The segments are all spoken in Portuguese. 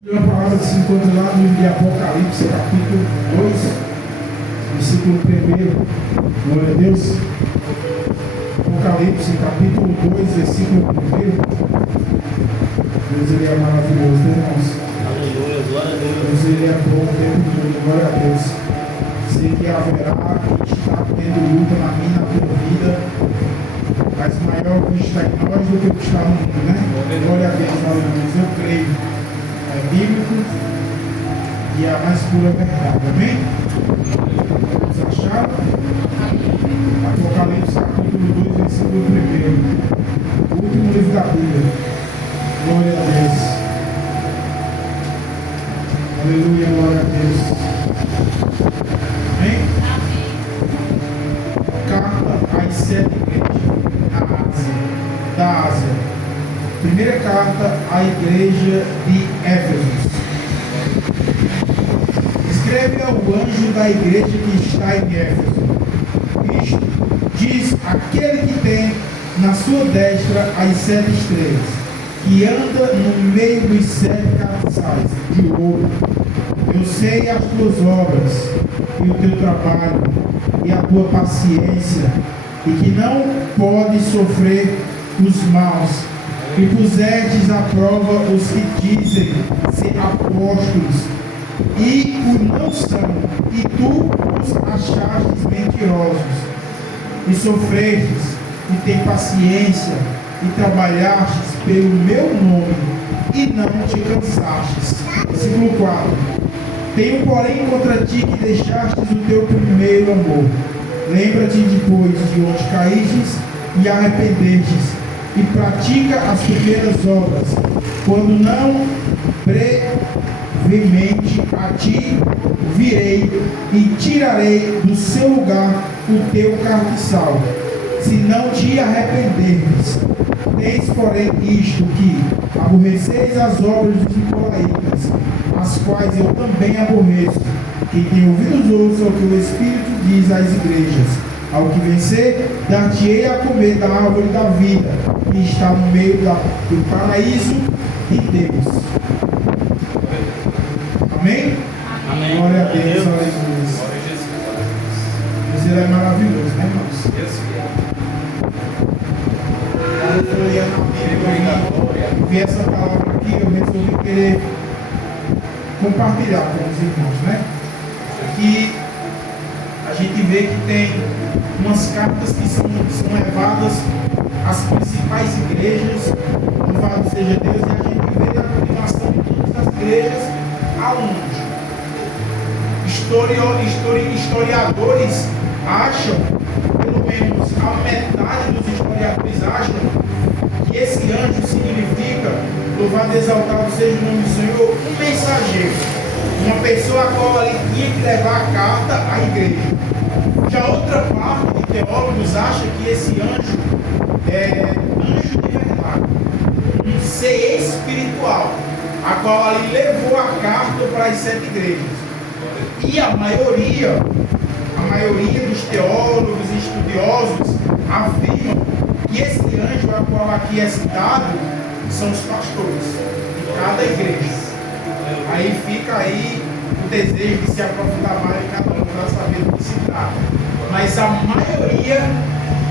Uma palavra que se encontra lá no livro de Apocalipse, capítulo 2, versículo 1. Glória a Deus. Apocalipse, capítulo 2, versículo 1. Deus, ele é maravilhoso, né, irmãos? Aleluia, glória a Deus. Deus, ele é bom o tempo todo, glória a Deus. Sei que haverá que está tendo luta na minha, na tua vida, mas maior que está em nós do que o que está no mundo, né? Glória a Deus, aleluia. Eu creio. É bíblico e a mais pura verdade, amém? Vamos achar? Apocalipse capítulo 2, versículo 1. O último livro da Bíblia. Glória a Deus. Aleluia, glória a Deus. Amém? Carta às 7 igrejas da Ásia. Primeira carta à igreja de Éfeso. Escreve ao anjo da igreja que está em Éfeso. Isto diz aquele que tem na sua destra as 7 estrelas, que anda no meio dos 7 cabeçais de ouro. Eu sei as tuas obras, e o teu trabalho, e a tua paciência, e que não podes sofrer os maus, e pusestes à prova os que dizem ser apóstolos e o não são, e tu os achastes mentirosos, e sofrestes, e tem paciência, e trabalhastes pelo meu nome, e não te cansastes. Versículo 4. Tenho, porém, contra ti que deixastes o teu primeiro amor. Lembra-te depois de onde caístes e arrependestes, e pratica as primeiras obras, quando não brevemente a ti virei e tirarei do seu lugar o teu carniçal, se não te arrependeres. Tens, porém, isto, que aborreceis as obras dos nicolaítas, as quais eu também aborreço. Quem tem ouvidos ouça o que o Espírito diz às igrejas. Ao que vencer, dar-te-ei a comer da árvore da vida, que está no meio do paraíso de Deus. Amém? Amém. Glória a Deus, aleluia. Deus, ele é maravilhoso, né, irmãos? Eu estou olhando a Bíblia e vi essa palavra aqui, eu resolvi querer compartilhar com os irmãos, né? Que a gente vê que tem umas cartas que são levadas às principais igrejas, louvado seja Deus, e a gente vê na continuação de todas as igrejas aonde historiadores acham, pelo menos a metade dos historiadores acham, que esse anjo significa, louvado e exaltado seja o nome do Senhor, um mensageiro. Uma pessoa a qual ali tinha que levar a carta à igreja. Já outra parte de teólogos acha que esse anjo é anjo de verdade, um ser espiritual, a qual ali levou a carta para as 7 igrejas. E a maioria dos teólogos e estudiosos afirmam que esse anjo a qual aqui é citado são os pastores de cada igreja. Aí fica aí o desejo de se aprofundar mais em cada um para saber do que se trata. Mas a maioria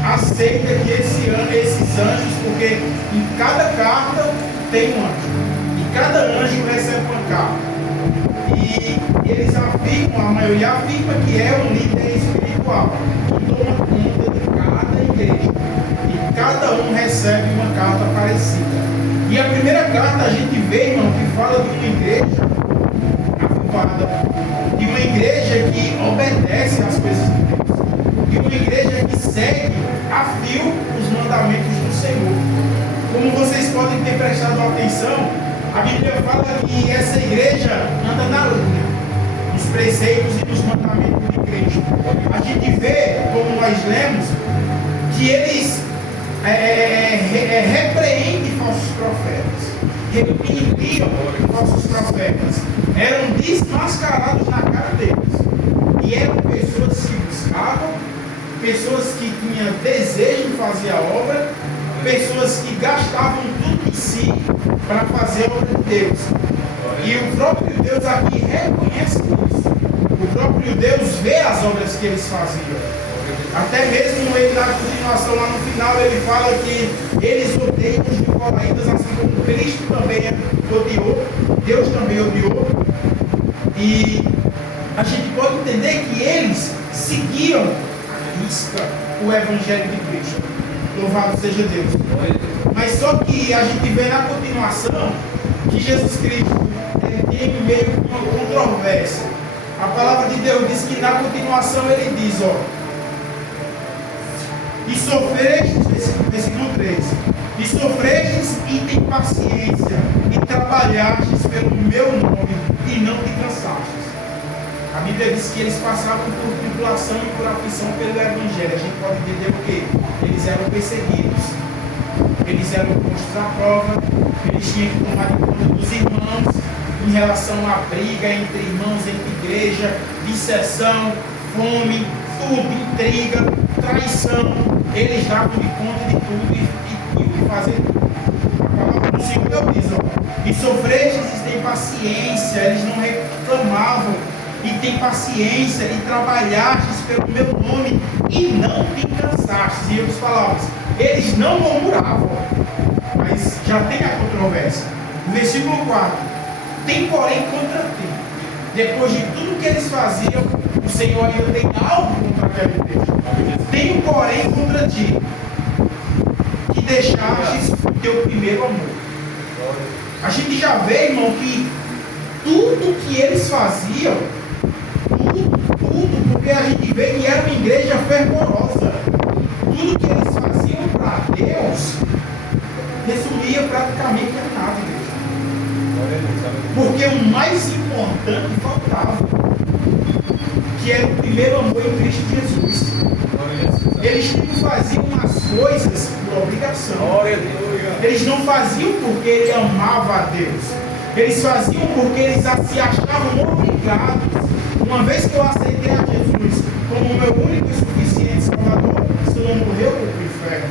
aceita que esses anjos, porque em cada carta tem um anjo. E cada anjo recebe uma carta. E eles afirmam, a maioria afirma que é um líder espiritual, que toma conta de cada igreja. E cada um recebe uma carta parecida. E a primeira carta a gente vê, irmão, que fala de uma igreja avivada, de uma igreja que obedece às coisas de Deus, de uma igreja que segue a fio os mandamentos do Senhor. Como vocês podem ter prestado atenção, a Bíblia fala que essa igreja anda na linha, nos preceitos e nos mandamentos de Cristo. A gente vê, como nós lemos, que eles repreendem falsos profetas, repreendiam falsos profetas, eram desmascarados na cara deles, e eram pessoas que buscavam, pessoas que tinham desejo de fazer a obra, pessoas que gastavam tudo em si para fazer a obra de Deus. E o próprio Deus aqui reconhece isso. O próprio Deus vê as obras que eles faziam. Até mesmo ele, na continuação, lá no final, ele fala que eles odeiam os nicolaítas, assim como Cristo também odiou, Deus também odiou. E a gente pode entender que eles seguiam à risca o Evangelho de Cristo. Louvado seja Deus. Mas só que a gente vê na continuação que Jesus Cristo tem meio que uma controvérsia. A palavra de Deus diz que na continuação ele diz, e sofrestes, versículo 13, e sofrestes e tem paciência, e trabalhastes pelo meu nome, e não te cansastes. A Bíblia diz que eles passavam por tribulação e por aflição pelo Evangelho. A gente pode entender o quê? Eles eram perseguidos, eles eram postos à prova, eles tinham que tomar conta dos irmãos em relação à briga entre irmãos, entre igreja, dissensão, fome, tudo, intriga, traição. Eles davam de conta de tudo e tinham que fazer tudo. A palavra do Senhor diz, e sofrestes e tem paciência, eles não reclamavam, e tem paciência, e trabalhastes pelo meu nome, e não te cansastes. Em outras palavras, eles não murmuravam, mas já tem a controvérsia. No versículo 4, tem porém contra ti, depois de tudo que eles faziam, o Senhor ainda tem algo contra aquele Deus. Tenho porém contra ti, que deixastes o teu primeiro amor. A gente já vê, irmão, que tudo que eles faziam, tudo, porque a gente vê que era uma igreja fervorosa. Tudo que eles faziam para Deus resumia praticamente em nada, igreja. Porque o mais importante faltava, que era o primeiro amor em Cristo Jesus. Eles não faziam as coisas por obrigação. Eles não faziam porque ele amava a Deus. Eles faziam porque eles se achavam obrigados. Uma vez que eu aceitei a Jesus como o meu único e suficiente Salvador, se eu não morrer, eu vou para o inferno.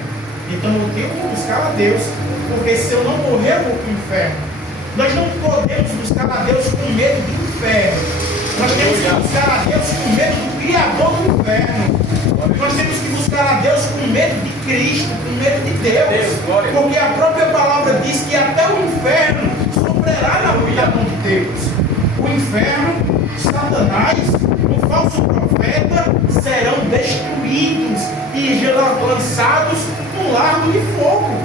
Então eu tenho que buscar a Deus, porque se eu não morrer, eu vou para o inferno. Nós não podemos buscar a Deus com medo do inferno. Nós temos que buscar a Deus com medo do Criador do inferno. Nós temos que buscar a Deus com medo de Cristo, com medo de Deus. Porque a própria palavra diz que até o inferno sofrerá na mão de Deus. O inferno, Satanás, o falso profeta serão destruídos e lançados no lago de fogo.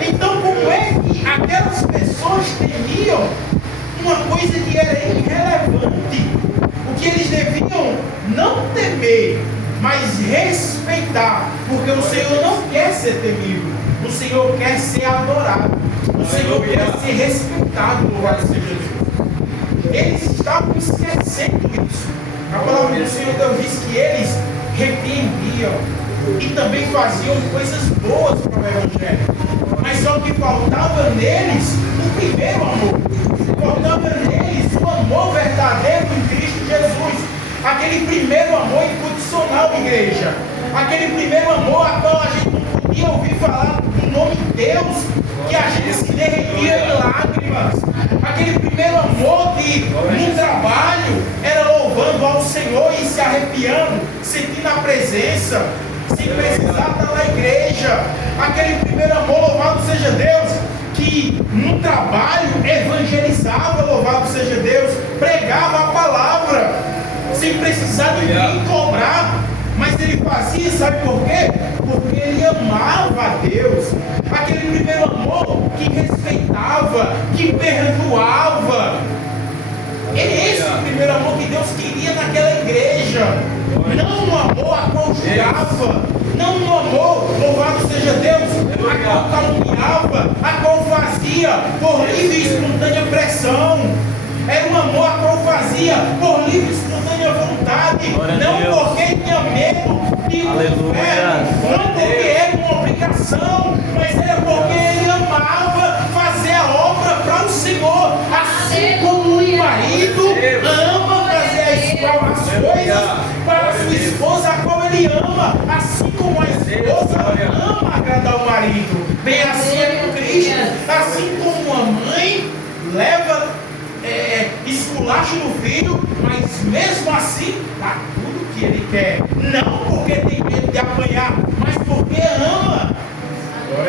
Então, como é que aquelas pessoas temiam uma coisa que era irrelevante? O que eles deviam não temer, mas respeitar, porque o Senhor não quer ser temido, o Senhor quer ser adorado, o Senhor quer ser respeitado, louvado seja Deus. Eles estavam esquecendo isso. A palavra do Senhor Deus diz que eles repreendiam e também faziam coisas boas para o Evangelho, mas só que faltava neles o primeiro amor, faltava neles o amor verdadeiro em Cristo Jesus. Aquele primeiro amor incondicional, igreja. Aquele primeiro amor a qual a gente não podia ouvir falar do nome de Deus, que a gente se derretia em lágrimas. Aquele primeiro amor que no trabalho era louvando ao Senhor e se arrepiando, sentindo a presença, sem precisar estar na igreja. Aquele primeiro amor, louvado seja Deus, que no trabalho evangelizava, louvado seja Deus, pregava a palavra, sem precisar de ninguém cobrar, mas ele fazia, sabe por quê? Porque ele amava a Deus. Aquele primeiro amor que respeitava, que perdoava. É esse o primeiro amor que Deus queria naquela igreja. Não um amor a qual julgava, não um amor, louvado seja Deus, a qual caluniava, a qual fazia por livre e espontânea pressão. Era um amor a qual fazia por livre e espontânea vontade, não porque tinha medo de inferno, não porque era uma obrigação, mas era porque ele amava fazer a obra para o Senhor, assim como um marido ama fazer as coisas para a sua esposa, a qual ele ama, assim como a esposa ama agradar o marido. Bem assim é com Cristo, assim como a mãe leva esculacho no filho, mas mesmo assim dá tudo que ele quer. Não porque tem medo de apanhar, mas porque ama.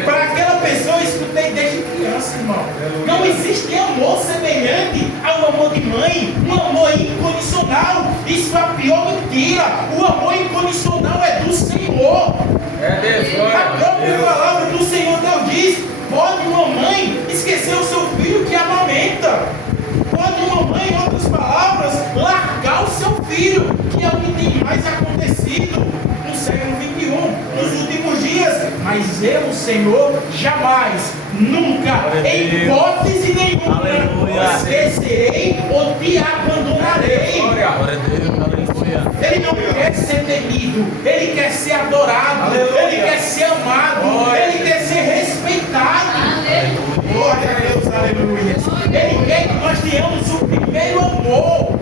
Para aquela pessoa, eu escutei desde criança, irmão. Não existe amor semelhante ao amor de mãe, um amor incondicional. Isso é a pior mentira. O amor incondicional é do Senhor. A própria palavra do Senhor Deus diz: pode uma mãe esquecer o seu filho que amamenta? Pode uma mãe, em outras palavras, largar o seu filho, que é o que tem mais acontecido no século 21, nos últimos dias. Mas eu, Senhor, jamais, nunca, em hipótese nenhuma, esquecerei ou te abandonarei. Ele não quer ser temido, ele quer ser adorado, ele quer ser amado, ele quer ser respeitado. Glória a Deus, aleluia. Ele quer que nós tenhamos o primeiro amor.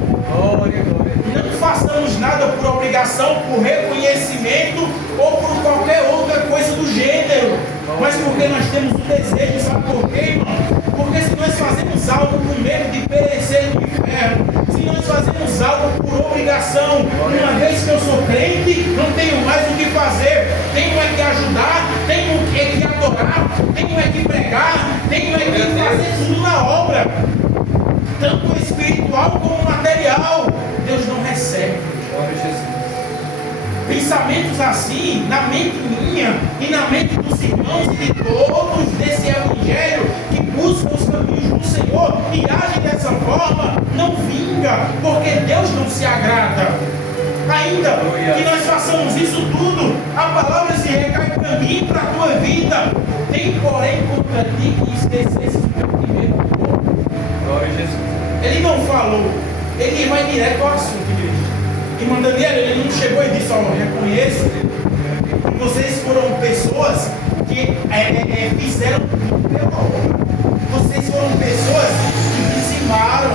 Não façamos nada por obrigação, por reconhecimento ou por qualquer outra coisa do gênero, mas porque nós temos um desejo. Sabe por quê, irmão? Porque se nós fazemos algo com medo de perecer no inferno, se nós fazemos algo por obrigação, uma vez que eu sou crente, não tenho mais o que fazer, tenho é que ajudar, tenho é que adorar, tenho é que pregar, tenho é que fazer tudo na obra, tanto espiritual como material. Deus não recebe. Pensamentos assim, na mente minha e na mente dos irmãos e de todos desse evangelho que buscam os caminhos do Senhor e agem dessa forma, não vinga, porque Deus não se agrada. Ainda que nós façamos isso tudo, a palavra se recai para mim e para a tua vida. Tem, porém, contra ti que esquecesse o teu primeiro amor. Glória a Jesus. Ele não falou, ele vai direto ao assunto, igreja. Irmão Daniel, ele não chegou e disse: ó, reconheço que vocês foram pessoas que fizeram tudo pela obra. Vocês foram pessoas que dizimaram.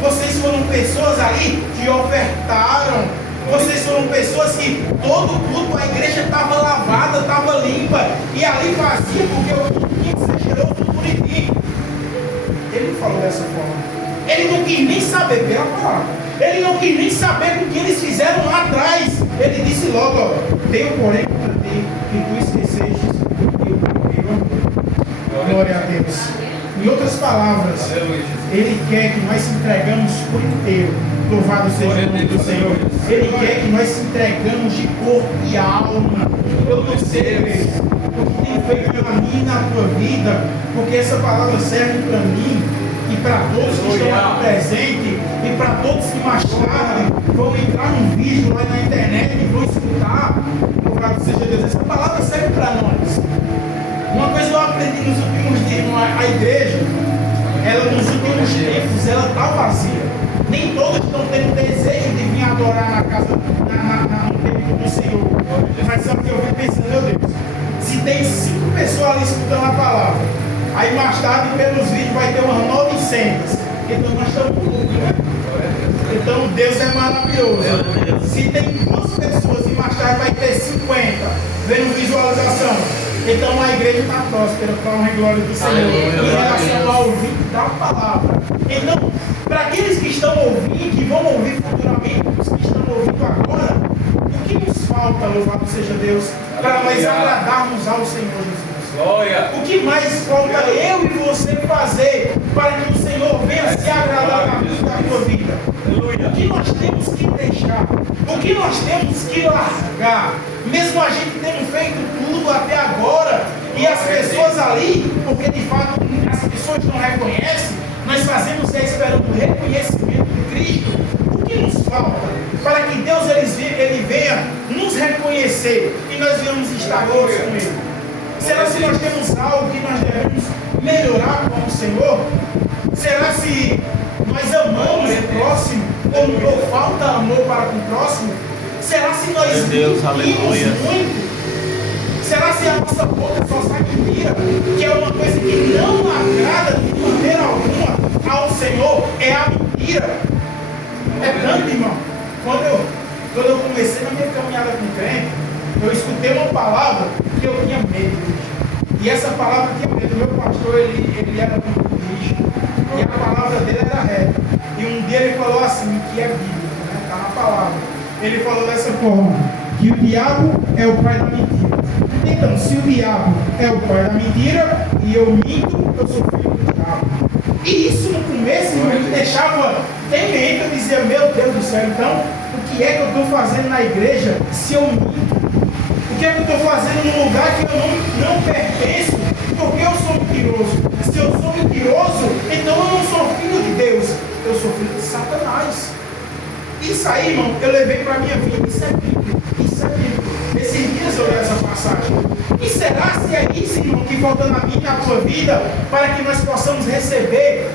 Vocês foram pessoas ali que ofertaram. Vocês foram pessoas que todo culto a igreja estava lavada, estava limpa. E ali fazia porque o culto tinha que ser cheiroso do bonitinho. Ele não falou dessa forma. Ele não quis nem saber pela palavra. Ele não quis nem saber o que eles fizeram lá atrás. Ele disse logo: ó, tenho porém contra ti que tu esqueceste que eu primeiro amor. Glória a Deus. Em outras palavras, ele quer que nós se entregamos por inteiro. Louvado seja o nome do Senhor. Ele quer que nós se entregamos de corpo e alma. Eu não sei, o que tem feito na minha e na tua vida, porque essa palavra serve para mim e para todos que estão aqui presentes e para todos que mais tarde vão entrar num vídeo lá na internet e vão escutar. Louvado seja Deus. Essa palavra serve para nós. Uma coisa eu aprendi nos últimos dias, a igreja, ela nos últimos tempos, ela está vazia. Nem todos estão tendo desejo de vir adorar na casa, no templo do Senhor. Mas sabe o que eu vim pensando, meu Deus? Se tem 5 pessoas ali escutando a palavra, aí mais tarde pelos vídeos vai ter umas 900. Então nós estamos loucos, né? Então Deus é maravilhoso. Se tem 2 pessoas e mais tarde vai ter 50 vendo visualização, então a igreja está próspera para a honra e glória do Senhor. Em relação ao ouvinte da palavra. Então, para aqueles que estão ouvindo, que vão ouvir futuramente, os que estão ouvindo agora, o que nos falta, louvado seja Deus, para nós agradarmos ao Senhor Jesus? Glória. O que mais falta eu e você fazer para que o Senhor venha se agradar na vida da tua vida? O que nós temos que deixar? O que nós temos que largar? Mesmo a gente tendo feito tudo até agora, e as pessoas ali, porque de fato as pessoas não reconhecem, nós fazemos esperando o reconhecimento de Cristo. O que nos falta para que Deus ele venha nos reconhecer e nós venhamos estar todos com Ele? Será se nós temos algo que nós devemos melhorar com o Senhor? Será se nós amamos o próximo ou falta amor para com o próximo? Será se nós mentimos muito? Será se a nossa boca só sai mentira? Que é uma coisa que não agrada de maneira alguma ao Senhor, é a mentira. É tanto, irmão. Quando eu comecei na minha caminhada com o crente, eu escutei uma palavra que eu tinha medo. E essa palavra tinha medo. Meu pastor, ele era muito triste. E a palavra dele era reta. E um dia ele falou que é bíblico, né? Está na palavra. Ele falou dessa forma, que o diabo é o pai da mentira. Então, se o diabo é o pai da mentira e eu minto, eu sou filho do diabo. E isso no começo me deixava temente. Eu dizia, meu Deus do céu, então o que é que eu estou fazendo na igreja se eu minto? O que é que eu estou fazendo num lugar que eu não pertenço? Porque eu sou mentiroso. Se eu sou mentiroso, então eu não sou filho de Deus, eu sou filho de Satanás. Isso aí, irmão, eu levei para a minha vida. Isso é bíblico. Isso é bíblico. Esses dias eu li essa passagem. E será se é isso, irmão, que falta na minha e na tua vida, para que nós possamos receber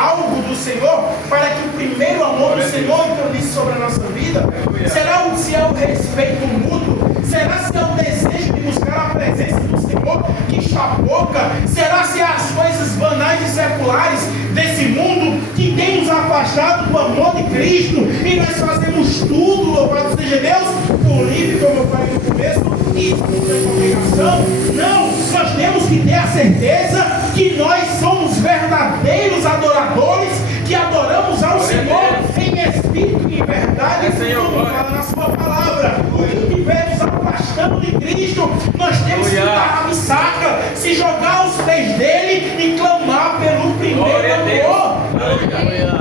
algo do Senhor, para que o primeiro amor do Senhor intronize sobre a nossa vida? Será se é o respeito mútuo? Será se é o desejo de buscar a presença do Senhor que está pouca? Será se é as coisas banais e seculares desse mundo que tem nos afastado do amor de Cristo e nós fazemos tudo, louvado seja Deus, por livre, como eu falei no começo, e por obrigação? Não, nós temos que ter a certeza que nós somos verdadeiros adoradores, que adoramos ao Senhor em espírito e em verdade, como fala na sua palavra. O que estivermos afastando de Cristo, nós temos que dar a missaca, se jogar aos pés dele e clamar pelo primeiro amor.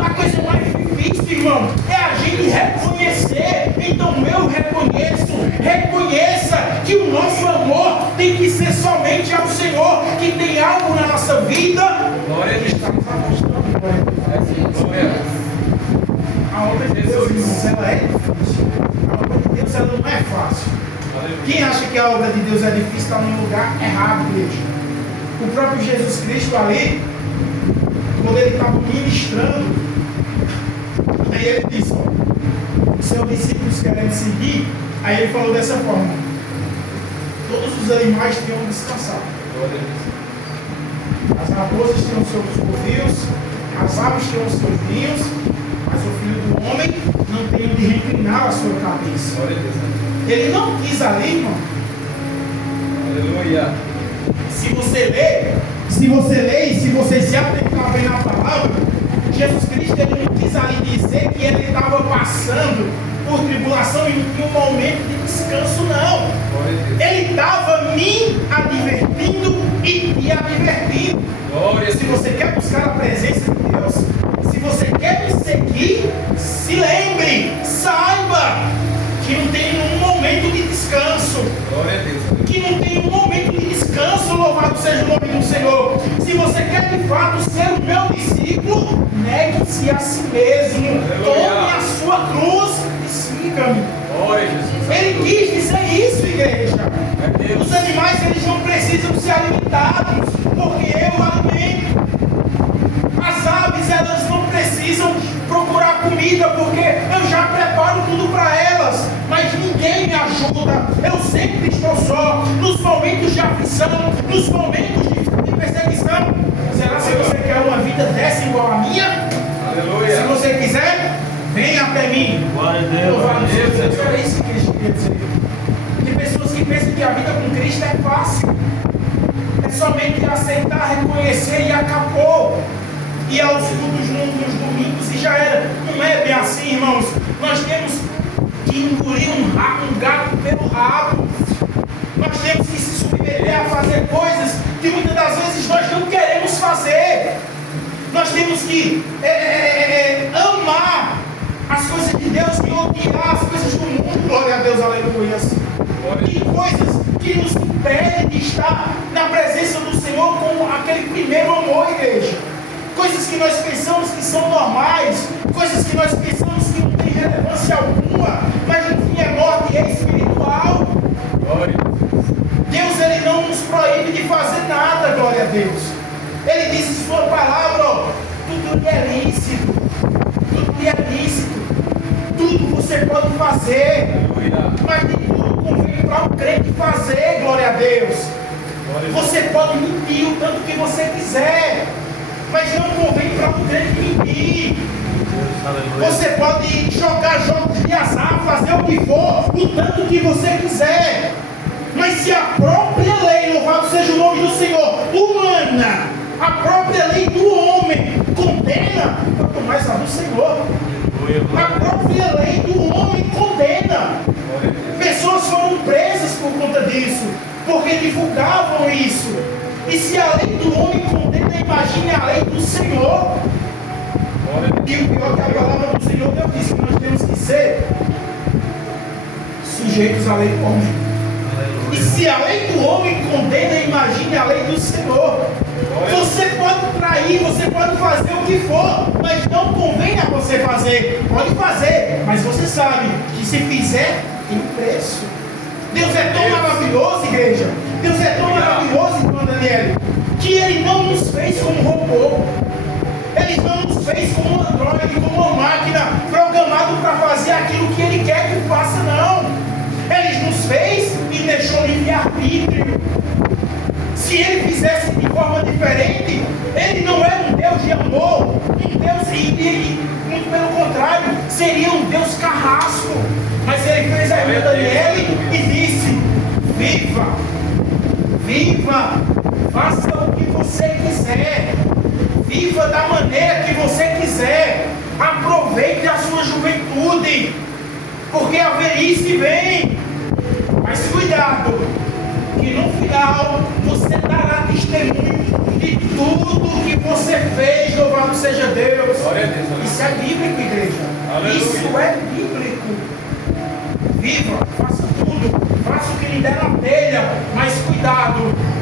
A coisa mais difícil, irmão, é a gente reconhecer. Então eu reconheça que o nosso amor tem que ser somente ao Senhor, que tem algo na nossa vida que está nos afastando. A obra de Deus, irmãos, ela é difícil. A obra de Deus, ela não é fácil. Quem acha que a obra de Deus é difícil está num lugar errado, igreja. O próprio Jesus Cristo ali, quando ele estava ministrando, aí ele disse, os seus discípulos querem seguir, aí ele falou dessa forma: todos os animais tinham descansado, as raposas tinham seus covios, as aves tinham seus ninhos, mas o Filho do Homem não tem onde reclinar a sua cabeça. Ele não quis ali, irmão. Aleluia. Se você lê e se você se aplicar bem na palavra, Jesus Cristo, ele não quis ali dizer que ele estava passando por tribulação e não tinha um momento de descanso, não. Ele estava me advertindo e te advertindo. Se você quer buscar a presença de Deus, se você quer me seguir, se lembre, saiba que não tem nenhum momento de descanso. Que não tem um momento de descanso, louvado seja o nome do Senhor. Se você quer de fato ser o meu discípulo, negue-se a si mesmo, tome a sua cruz e siga-me. Ele quis dizer isso, igreja. Os animais, eles não precisam ser alimentados, porque eu alimento. As aves, elas não precisam procurar comida, porque eu já preparo tudo para elas. Mas ninguém me ajuda, eu sempre estou só, nos momentos de aflição, nos momentos de perseguição. Será que você quer uma vida dessa igual a minha? Aleluia. Se você quiser, venha até mim. Glória a Deus. Era isso que Cristo queria dizer. Tem pessoas que pensam que a vida com Cristo é fácil, é somente aceitar, reconhecer e acabou. E aos cultos nos domingos e já era. Não é bem assim, irmãos. Nós temos que engolir um gato pelo rabo. Nós temos que se submeter a fazer coisas que muitas das vezes nós não queremos fazer. Nós temos que amar as coisas de Deus e odiar as coisas do mundo. Glória a Deus, aleluia. E coisas que nos impedem de estar na presença do Senhor com aquele primeiro amor, igreja. Coisas que nós pensamos que são normais, coisas que nós pensamos que não tem relevância alguma, mas no fim é morte e é espiritual. Deus, ele não nos proíbe de fazer nada, glória a Deus. Ele diz em sua palavra, ó, tudo lhe é lícito, tudo lhe é lícito, tudo você pode fazer, mas nem tudo convém para o crente fazer, glória a Deus. Você pode mentir o tanto que você quiser, mas não convém para o crente mentir. Você pode jogar jogos de azar, fazer o que for, o tanto que você quiser, mas se a própria lei, louvado seja o nome do Senhor, humana, a própria lei do homem condena, quanto mais a do Senhor. A própria lei do homem condena. Pessoas foram presas por conta disso, porque divulgavam isso. E se a lei do homem condena, imagine a lei do Senhor. E o pior é que a palavra do Senhor Deus disse que nós temos que ser sujeitos à lei do homem. E se a lei do homem condena, imagine a lei do Senhor. Você pode trair, você pode fazer o que for, mas não convém a você fazer. Pode fazer, mas você sabe que se fizer, tem preço. Deus é tão maravilhoso, igreja. Deus é tão maravilhoso, irmão Daniel, que Ele não nos fez como robô. Ele não nos fez como um androide, como uma máquina programado para fazer aquilo que Ele quer que faça, não. Ele nos fez e deixou livre-arbítrio. Se Ele fizesse de forma diferente, Ele não é um Deus de amor, um Deus muito pelo contrário, seria um Deus carrasco. Mas Ele fez a irmã Daniele e disse: viva, viva, faça o que você quiser, viva da maneira que você quiser, aproveite a sua juventude, porque a velhice vem. Mas cuidado, que no final você dará testemunho de tudo que você fez. Louvado seja Deus. Isso é bíblico, igreja. Aleluia. Isso é bíblico. Viva, faça tudo, faça o que lhe der na telha, mas cuidado,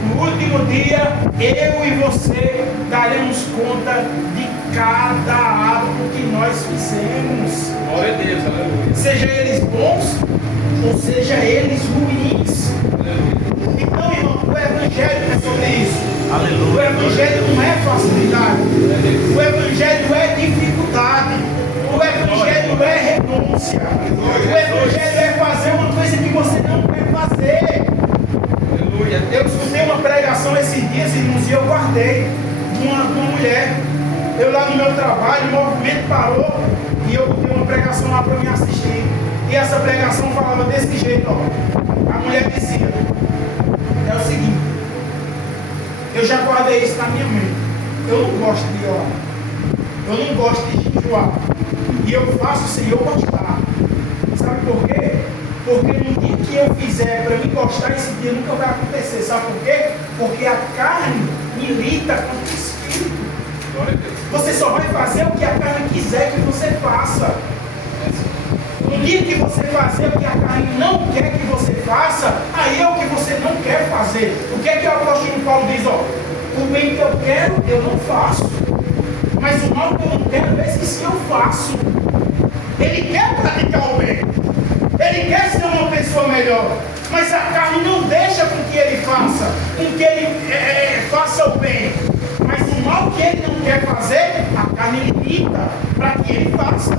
no último dia eu e você daremos conta de cada ato que nós fizemos. Glória a Deus, aleluia. Seja eles bons ou seja eles ruins. Aleluia. Então, irmão, o Evangelho é sobre isso. Aleluia. O Evangelho não é facilidade, o Evangelho é dificuldade, o Evangelho é renúncia, o Evangelho é fazer uma coisa que você não quer fazer. Aleluia. Eu escutei uma pregação esses dias, irmãos, e eu guardei de uma mulher. Eu lá no meu trabalho, o movimento parou e eu botei uma pregação lá para me assistir. E essa pregação falava desse jeito, ó. A mulher dizia: é o seguinte, eu já guardei isso na minha mente. Eu não gosto de orar, eu não gosto de jejuar, e eu faço sem eu gostar. Sabe por quê? Porque no dia que eu fizer para mim gostar, esse dia nunca vai acontecer. Sabe por quê? Porque a carne milita contra o espírito. Você só vai fazer o que a carne quiser que você faça. No dia que você fazer o que a carne não quer que você faça, aí é o que você não quer fazer. O que é que o apóstolo Paulo diz? Ó, o bem que eu quero, eu não faço. Mas o mal que eu não quero, esse sim eu faço. Ele quer praticar o bem. Ele quer ser uma pessoa melhor. Mas a carne não deixa com que ele faça. Com que ele faça o bem. Mas o mal que ele não quer fazer, a carne limita para que ele faça.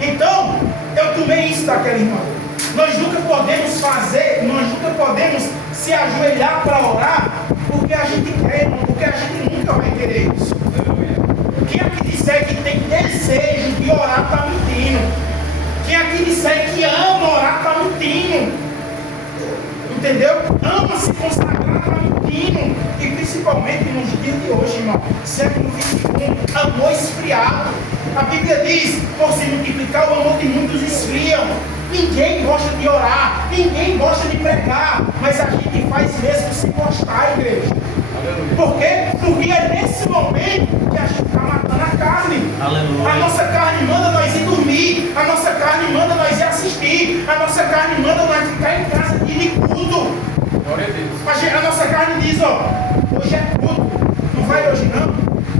Então, eu tomei isso daquele irmão. Nós nunca podemos fazer, nós nunca podemos se ajoelhar para orar porque a gente quer, irmão, porque a gente nunca vai querer isso. Quem aqui disser que tem desejo de orar está mentindo. Quem aqui disser que ama orar está mentindo. Entendeu? Ama se consagrar está mentindo. E principalmente nos dias de hoje, irmão, século 21, amor esfriado. A Bíblia diz: por se multiplicar, o amor de muitos esfriam. Ninguém gosta de orar, ninguém gosta de pregar, mas a gente faz mesmo sem gostar, igreja. Por quê? Porque é nesse momento que a gente está matando a carne. Aleluia. A nossa carne manda nós ir dormir, a nossa carne manda nós ir assistir, a nossa carne manda nós ficar em casa de culto. Glória a Deus. A nossa carne diz: ó, hoje é culto, não vai hoje não?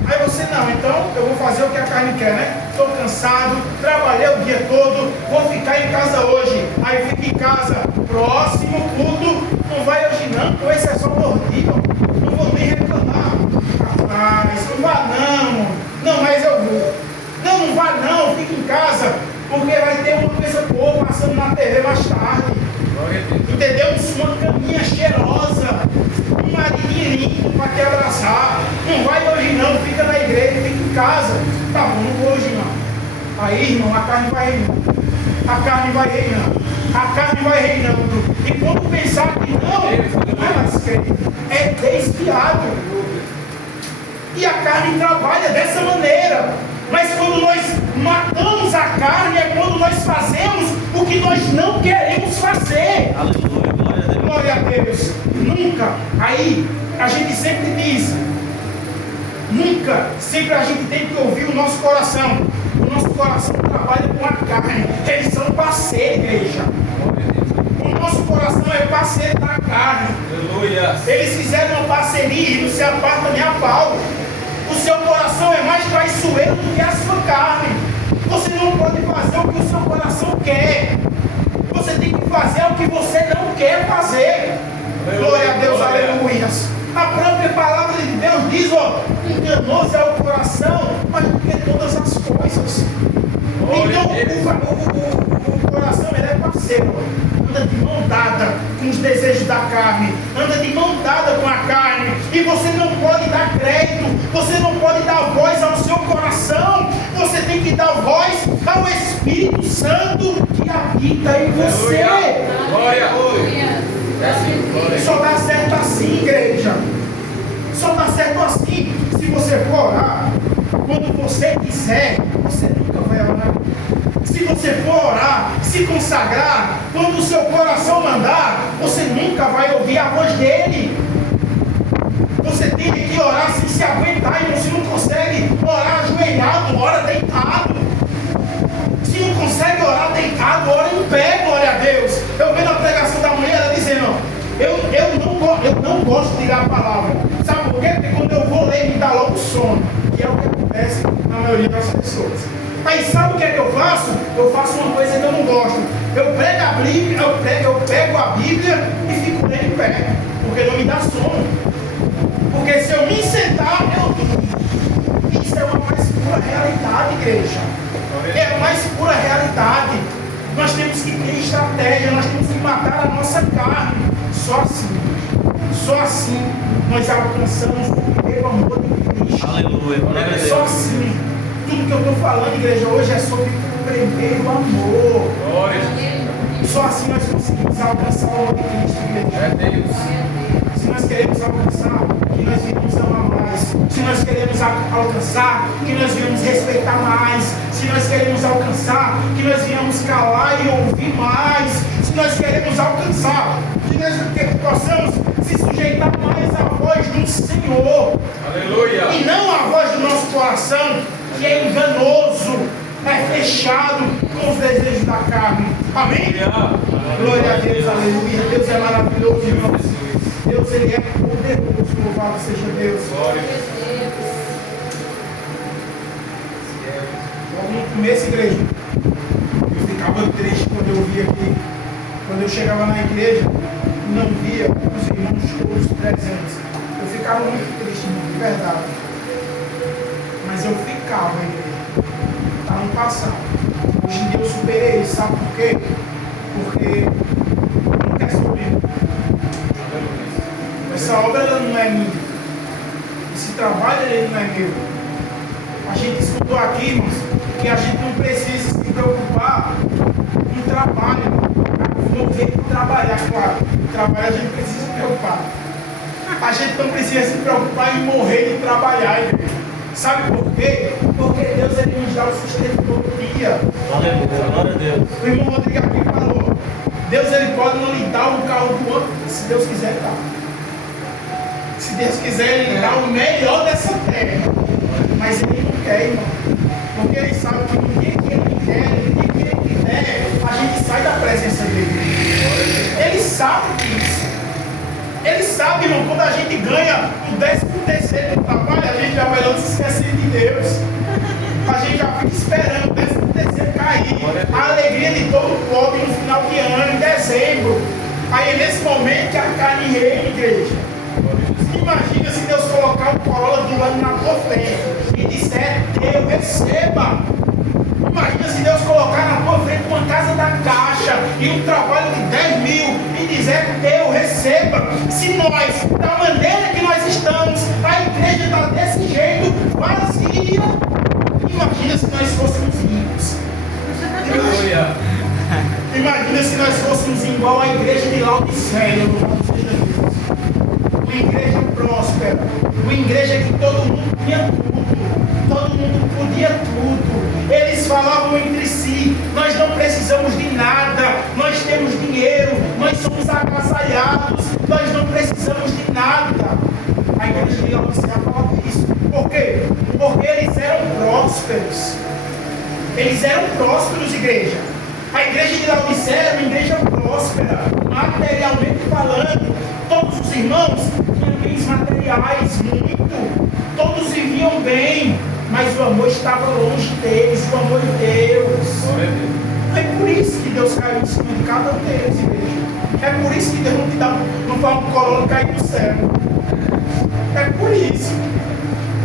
Aí você: não, então eu vou fazer o que a carne quer, né? Estou cansado, trabalhei o dia todo, vou ficar em casa hoje. Aí fica em casa, próximo culto, não vai hoje não, esse é só gordinho, não vou nem reclamar. Rapaz, não vá não, não, mas eu vou. Não, não vá não, fica em casa, porque vai ter uma coisa boa passando na TV mais tarde. Entendeu? Uma caminha cheirosa, um marinho limpo para te abraçar. Não vai hoje não, fica na igreja, fica em casa. Tá bom, não vou hoje não. Aí, irmão, a carne vai reinando. A carne vai reinando. A carne vai reinando. E quando pensar que não, é desviado. E a carne trabalha dessa maneira. Mas quando nós Deus, nunca, aí a gente sempre diz, nunca, sempre a gente tem que ouvir o nosso coração. O nosso coração trabalha com a carne, eles são parceiros, igreja. O nosso coração é parceiro da carne. Aleluia. Eles fizeram uma parceria e não se aparta nem a pau. O seu coração é mais traiçoeiro do que a sua carne. Você não pode fazer o que o seu coração quer. Você tem que fazer o que você não quer fazer. Glória a Deus, aleluia. A própria palavra de Deus diz, ó, enganoso é o coração, mais do que todas as coisas. Então o coração ele é parceiro, anda de mão dada com os desejos da carne, anda de mão dada com a carne, e você não pode dar crédito, você não pode dar voz ao seu coração, você tem que dar voz ao Espírito Santo que habita em você. Glória. Só dá certo assim, igreja. Só dá certo assim. Se você for orar, quando você quiser, você nunca vai orar. Se você for orar, se consagrar, quando o seu coração mandar, você nunca vai ouvir a voz dele. Você tem que orar sem se aguentar, irmão. Se não consegue orar ajoelhado, ora deitado. Se não consegue orar deitado, ora em pé, glória a Deus. Eu vi na pregação da manhã ela dizendo, eu não gosto de ler a palavra. Sabe por quê? Porque quando eu vou ler, me dá logo sono. E é o que acontece na maioria das pessoas. Aí sabe o que é que eu faço? Eu faço uma coisa que eu não gosto. Eu prego a Bíblia, eu pego a Bíblia e fico lendo em pé. Porque não me dá sono. Porque se eu me sentar, eu durmo. Isso é uma mais pura realidade, igreja. É a mais pura realidade. Nós temos que ter estratégia, nós temos que matar a nossa carne. Só assim nós alcançamos o primeiro amor de Cristo. Aleluia. Só assim. Tudo que eu estou falando, igreja, hoje é sobre o primeiro amor. Glória. Só assim nós conseguimos alcançar o amor de Cristo, igreja. É Deus. Se nós queremos alcançar, que nós venhamos amar mais. Se nós queremos alcançar, que nós venhamos respeitar mais. Se nós queremos alcançar, que nós venhamos calar e ouvir mais. Se nós queremos alcançar, que nós possamos se sujeitar mais à voz do Senhor. Aleluia. E não à voz do nosso coração, que é enganoso, é fechado com os desejos da carne. Amém? Glória a Deus, aleluia. Deus é maravilhoso, irmãos. Deus, Ele é poderoso, louvado seja Deus. Glória. No começo, igreja, eu ficava triste quando eu via aqui, quando eu chegava na igreja e não via os irmãos todos presentes. Eu ficava muito triste, de verdade. Mas eu ficava, igreja, para não passar. Hoje em dia eu superei isso, sabe por quê? Porque não quer subir. Essa obra ela não é minha. Esse trabalho ele não é meu. A gente estudou aqui, irmãos, que a gente não precisa se preocupar com o trabalho. Não tem que trabalhar, claro. O trabalho a gente precisa se preocupar. A gente não precisa se preocupar em morrer e trabalhar, igreja. Sabe por quê? Porque Deus ele nos dá o sustento todo dia. Aleluia. Glória a Deus. O irmão Rodrigo aqui falou. Deus ele pode não lhe dar um carro do outro, se Deus quiser dar. Se Deus quiser, Ele lhe dá o melhor dessa terra. Mas Ele não quer, irmão. Porque Ele sabe que no dia que Ele quer, no dia que Ele quiser, a gente sai da presença dEle. Ele sabe disso. Ele sabe, irmão, quando a gente ganha o 13º do trabalho, a gente já vai logo se esquecendo de Deus. A gente já fica esperando o 13º cair. A alegria de todo pobre no final de ano, em dezembro. Aí é nesse momento que a carne reina, igreja. Imagina se Deus colocar o Corolla do ano na tua frente e disser, Deus, receba. Imagina se Deus colocar na tua frente uma casa da Caixa e um trabalho de 10 mil e dizer, Deus, receba. Se nós, da maneira que nós estamos, a igreja está desse jeito, vazia. Imagina se nós fôssemos ricos. Imagina se nós fôssemos igual à igreja de Laodiceia, louvado seja Deus. Uma igreja próspera, uma igreja que todo mundo tinha tudo, todo mundo podia tudo. Eles falavam entre si, nós não precisamos de nada, nós temos dinheiro, nós somos agasalhados, nós não precisamos de nada. A igreja de Laodicea falava isso. Por quê? Porque eles eram prósperos. Eles eram prósperos, igreja. A igreja de Laodicea era uma igreja próspera, materialmente falando. Todos os irmãos tinham bens materiais, muito. Todos viviam bem, mas o amor estava longe deles, o amor de Deus. Glória a Deus. É por isso que Deus caiu em cima de cada um deles, igreja. É por isso que Deus não te dá, não fala um coroa cair do céu. É por isso.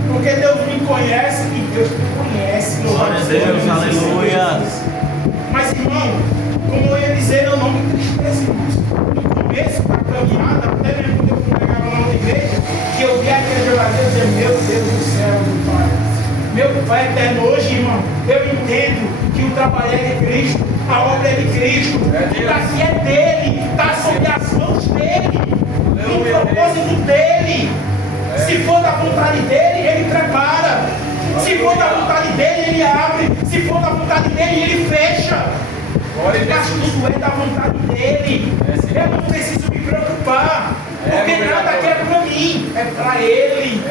Porque Deus me conhece e Deus te conhece. Glória a Deus, aleluia. Mas, irmão, como eu ia dizer, eu não me entristeço, irmãos. No começo da caminhada, até mesmo quando eu pregava lá na igreja, que eu vi aquele jogador dizer, meu Deus do céu, meu Pai. Meu Pai eterno, hoje, irmão, eu entendo que o trabalho é de Cristo, a obra é de Cristo, tudo aqui é dele, está sob as mãos dele, no propósito dele. Se for da vontade dele, ele prepara. Se for da vontade dele, ele abre. Se for da vontade dele, ele fecha. Mas tudo é da vontade dele. Eu não preciso me preocupar, porque nada aqui é para mim, é para ele.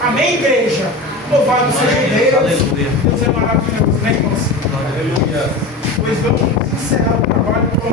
Amém, igreja? Louvado seja Deus. Deus é maravilhoso, né, irmãos? Aleluia. Pois vamos encerrar o trabalho com